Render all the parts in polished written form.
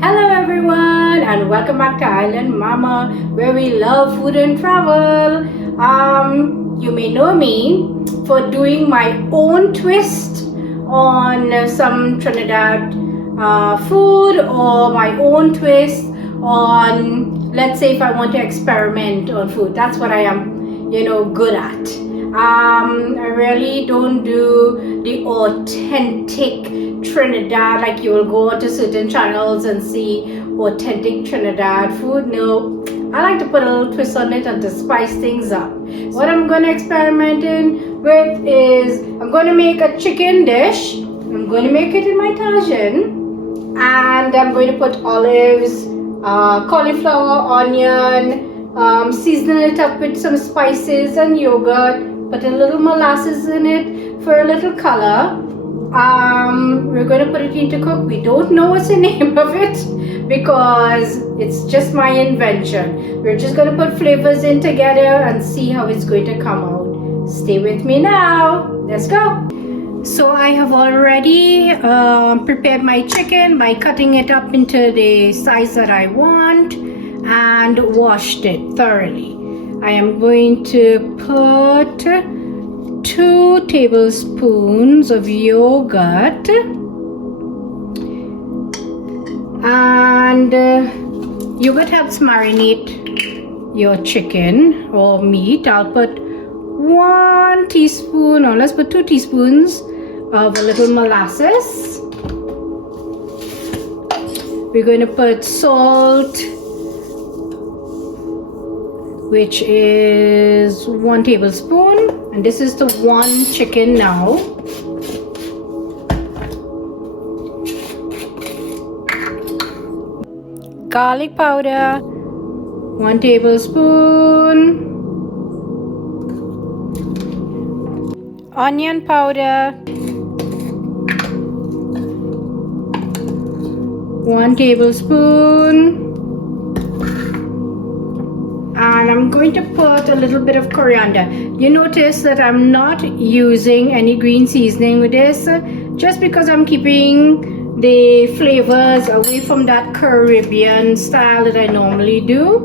Hello everyone and welcome back to Island Mama, where we love food and travel. You may know me for doing my own twist on some Trinidad food, or my own twist on, let's say, if I want to experiment on food. That's what I am, good at. I really don't do the authentic Trinidad, like you will go onto certain channels and see authentic Trinidad food. No, I like to put a little twist on it and to spice things up. What I'm going to experiment with is I'm going to make a chicken dish. I'm going to make it in my Tajine, and I'm going to put olives, cauliflower, onion, season it up with some spices and yogurt, put a little molasses in it for a little color. We're going to put it into cook. We don't know what's the name of it because it's just my invention. We're just going to put flavors in together and see how it's going to come out. Stay with me now. Let's go. So I have already prepared my chicken by cutting it up into the size that I want and washed it thoroughly. I am going to put 2 tablespoons of yogurt, and yogurt helps marinate your chicken or meat. I'll put 1 teaspoon, or let's put 2 teaspoons of a little molasses. We're going to put salt, which is 1 tablespoon, and this is the 1 chicken now. Garlic powder, 1 tablespoon. Onion powder, 1 tablespoon. And I'm going to put a little bit of coriander. You notice that I'm not using any green seasoning with this, just because I'm keeping the flavors away from that Caribbean style that I normally do.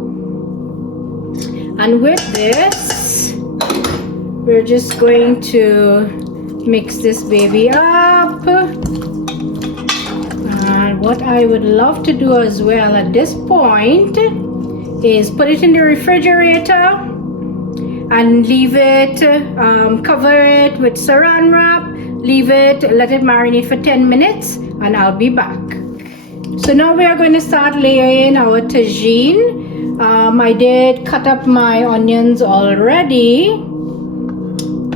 And with this, we're just going to mix this baby up. And what I would love to do as well at this point is put it in the refrigerator and leave it, cover it with saran wrap, let it marinate for 10 minutes, and I'll be back. So now we are going to start layering our tagine. I did cut up my onions already,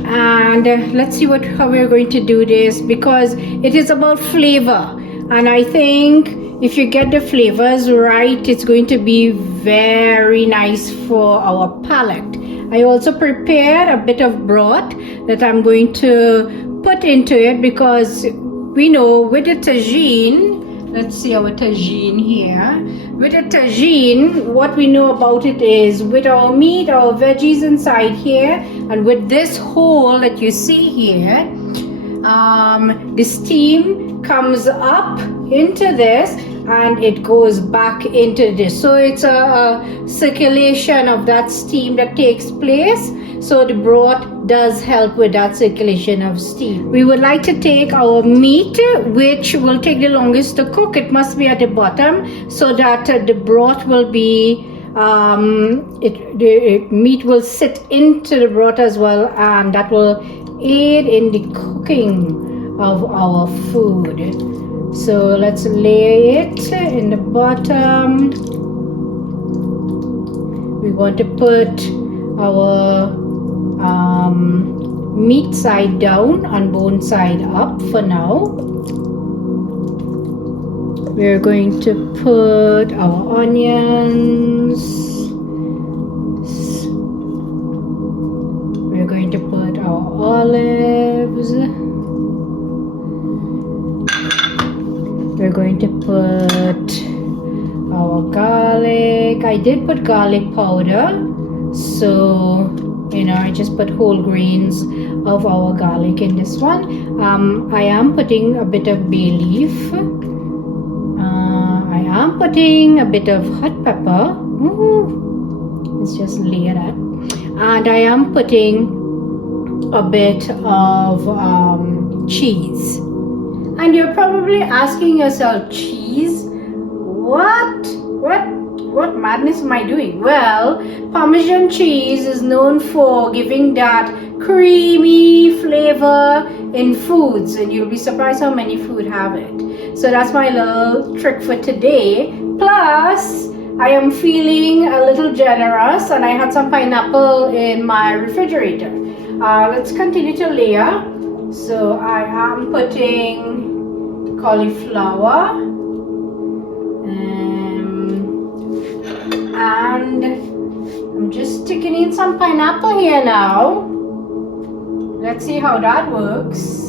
and let's see how we're going to do this, because it is about flavor, and I think if you get the flavors right, it's going to be very nice for our palate. I also prepared a bit of broth that I'm going to put into it, because we know with the tagine, let's see our tagine here. With the tagine, what we know about it is with our meat, our veggies inside here, and with this hole that you see here, the steam comes up into this and it goes back into this. So it's a circulation of that steam that takes place. So the broth does help with that circulation of steam. We would like to take our meat, which will take the longest to cook. It must be at the bottom, so that the broth will be, the meat will sit into the broth as well, and that will aid in the cooking of our food. So let's lay it in the bottom. We want to put our meat side down and bone side up for now. We're going to put our onions. We're going to put our olives. We're going to put our garlic. I did put garlic powder, so I just put whole grains of our garlic in this one. I am putting a bit of bay leaf. I am putting a bit of hot pepper. Let's just layer that. And I am putting a bit of cheese. And you're probably asking yourself, cheese? What madness am I doing? Well, Parmesan cheese is known for giving that creamy flavor in foods, and you'll be surprised how many food have it. So that's my little trick for today. Plus, I am feeling a little generous, and I had some pineapple in my refrigerator. Let's continue to layer. So I am putting cauliflower, and I'm just sticking in some pineapple here now. Let's see how that works.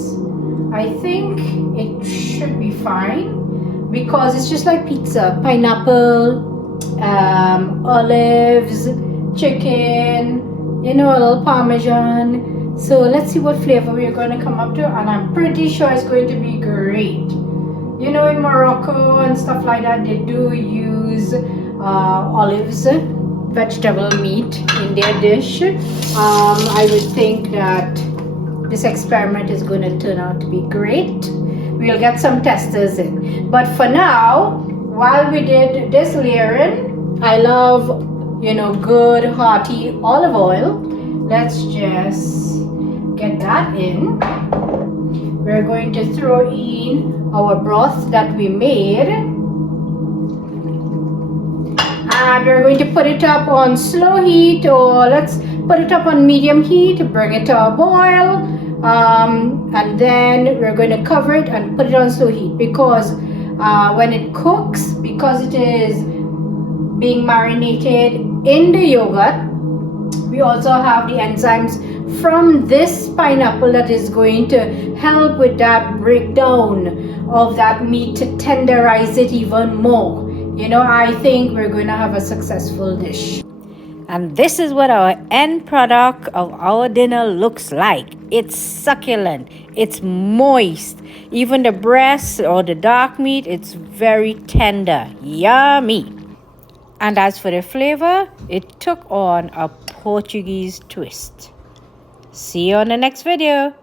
I think it should be fine because it's just like pizza. Pineapple, olives, chicken, you know, a little Parmesan. So let's see what flavor we're going to come up to, and I'm pretty sure it's going to be great. You know, in Morocco and stuff like that, they do use olives, vegetable meat in their dish. I would think that this experiment is going to turn out to be great. We'll get some testers in. But for now, while we did this layering, I love, you know, good hearty olive oil. Let's just get that in. We're going to throw in our broth that we made. And we're going to put it up on slow heat, or let's put it up on medium heat, bring it to a boil, and then we're going to cover it and put it on slow heat, because when it cooks, because it is being marinated in the yogurt, we also have the enzymes from this pineapple that is going to help with that breakdown of that meat to tenderize it even more. You know, I think we're going to have a successful dish. And this is what our end product of our dinner looks like. It's succulent. It's moist. Even the breast or the dark meat, it's very tender. Yummy. And as for the flavor, it took on a Portuguese twist. See you on the next video.